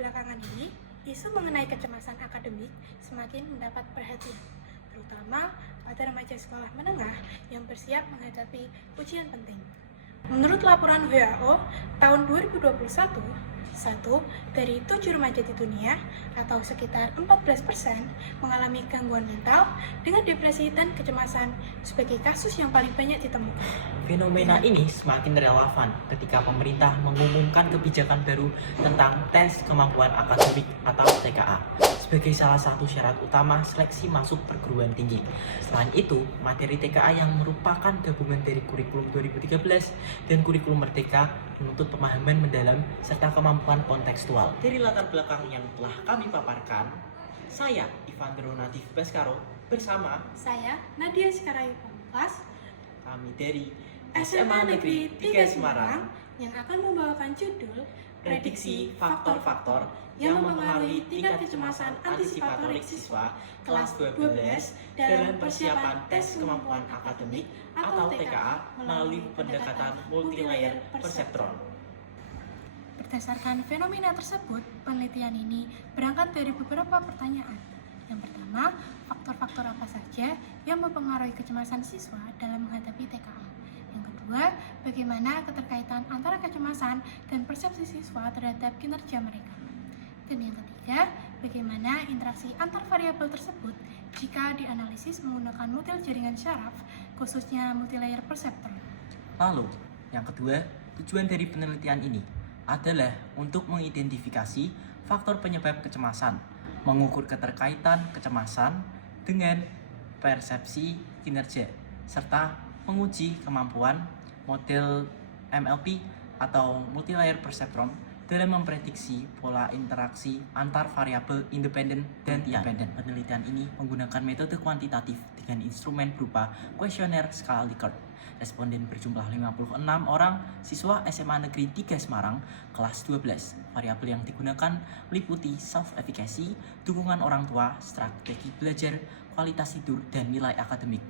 Belakangan ini, isu mengenai kecemasan akademik semakin mendapat perhatian, terutama pada remaja sekolah menengah yang bersiap menghadapi ujian penting. Menurut laporan WHO tahun 2021, 1 dari 7 remaja di dunia atau sekitar 14% mengalami gangguan mental dengan depresi dan kecemasan sebagai kasus yang paling banyak ditemukan. Fenomena ini semakin relevan ketika pemerintah mengumumkan kebijakan baru tentang tes kemampuan akademik atau TKA sebagai salah satu syarat utama seleksi masuk perguruan tinggi. Selain itu, materi TKA yang merupakan gabungan dari kurikulum 2013 dan kurikulum Merdeka menuntut pemahaman mendalam serta kemampuan kontekstual. Dari latar belakang yang telah kami paparkan, saya Ivan Ronatif Baskaro bersama Saya Nadia Sikarai Pamungkas, kami dari SMA Negeri 3 Semarang yang akan membawakan judul Prediksi Faktor-Faktor yang mempengaruhi tingkat kecemasan antisipatorik siswa kelas 12 dalam persiapan tes kemampuan akademik atau TKA melalui pendekatan multi-layer perseptron. Berdasarkan fenomena tersebut, penelitian ini berangkat dari beberapa pertanyaan. Yang pertama, faktor-faktor apa saja yang mempengaruhi kecemasan siswa dalam menghadapi TKA? Yang kedua, bagaimana keterkaitan antara kecemasan dan persepsi siswa terhadap kinerja mereka? Dan yang ketiga, bagaimana interaksi antar variabel tersebut jika dianalisis menggunakan model jaringan syaraf, khususnya multilayer perseptron. Lalu, yang kedua, tujuan dari penelitian ini adalah untuk mengidentifikasi faktor penyebab kecemasan, mengukur keterkaitan kecemasan dengan persepsi kinerja, serta menguji kemampuan model MLP atau multilayer perceptron dalam memprediksi pola interaksi antar variabel independen dan independen. Penelitian ini menggunakan metode kuantitatif dengan instrumen berupa kuesioner skala Likert. Responden berjumlah 56 orang, siswa SMA Negeri 3 Semarang, kelas 12. Variabel yang digunakan meliputi self-efficacy, dukungan orang tua, strategi belajar, kualitas tidur, dan nilai akademik.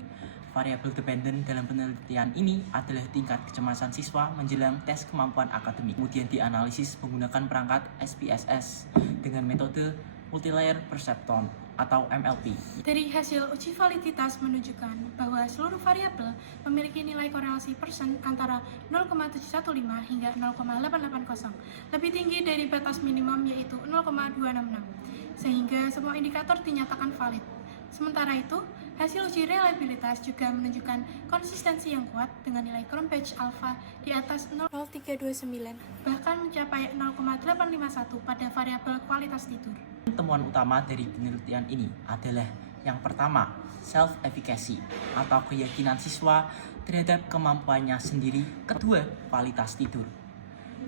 Variabel dependen dalam penelitian ini adalah tingkat kecemasan siswa menjelang tes kemampuan akademik. Kemudian dianalisis menggunakan perangkat SPSS dengan metode multilayer perceptron atau MLP. Dari hasil uji validitas menunjukkan bahwa seluruh variabel memiliki nilai korelasi persen antara 0,715 hingga 0,880, lebih tinggi dari batas minimum yaitu 0,266, sehingga semua indikator dinyatakan valid. Sementara itu, hasil uji reliabilitas juga menunjukkan konsistensi yang kuat dengan nilai Cronbach alpha di atas 0,329, bahkan mencapai 0,851 pada variabel kualitas tidur. Temuan utama dari penelitian ini adalah yang pertama, self-efficacy atau keyakinan siswa terhadap kemampuannya sendiri. Kedua, kualitas tidur.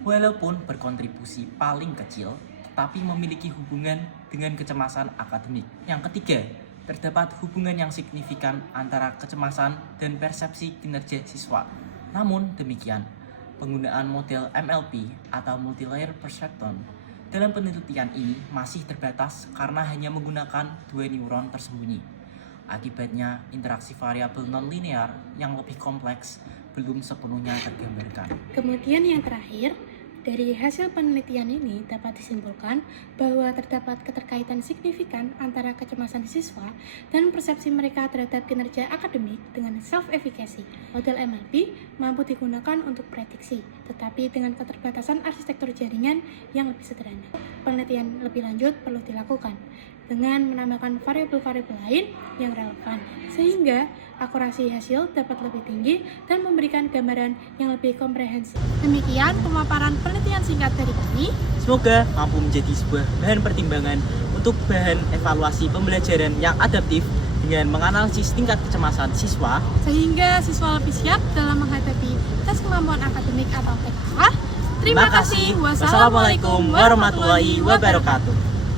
Walaupun berkontribusi paling kecil, tetapi memiliki hubungan dengan kecemasan akademik. Yang ketiga, terdapat hubungan yang signifikan antara kecemasan dan persepsi kinerja siswa. Namun demikian, penggunaan model MLP atau multilayer perceptron dalam penelitian ini masih terbatas karena hanya menggunakan 2 neuron tersembunyi. Akibatnya, interaksi variabel non-linear yang lebih kompleks belum sepenuhnya tergambarkan. Kemudian yang terakhir, dari hasil penelitian ini dapat disimpulkan bahwa terdapat keterkaitan signifikan antara kecemasan siswa dan persepsi mereka terhadap kinerja akademik dengan self-efficacy. Model MLP mampu digunakan untuk prediksi, tetapi dengan keterbatasan arsitektur jaringan yang lebih sederhana. Penelitian lebih lanjut perlu dilakukan dengan menambahkan variabel-variabel lain yang relevan, sehingga akurasi hasil dapat lebih tinggi dan memberikan gambaran yang lebih komprehensif. Demikian pemaparan penelitian singkat dari kami. Semoga mampu menjadi sebuah bahan pertimbangan untuk bahan evaluasi pembelajaran yang adaptif dengan menganalisis tingkat kecemasan siswa, sehingga siswa lebih siap dalam menghadapi tes kemampuan akademik atau TKA. Terima kasih. Wassalamualaikum warahmatullahi wabarakatuh.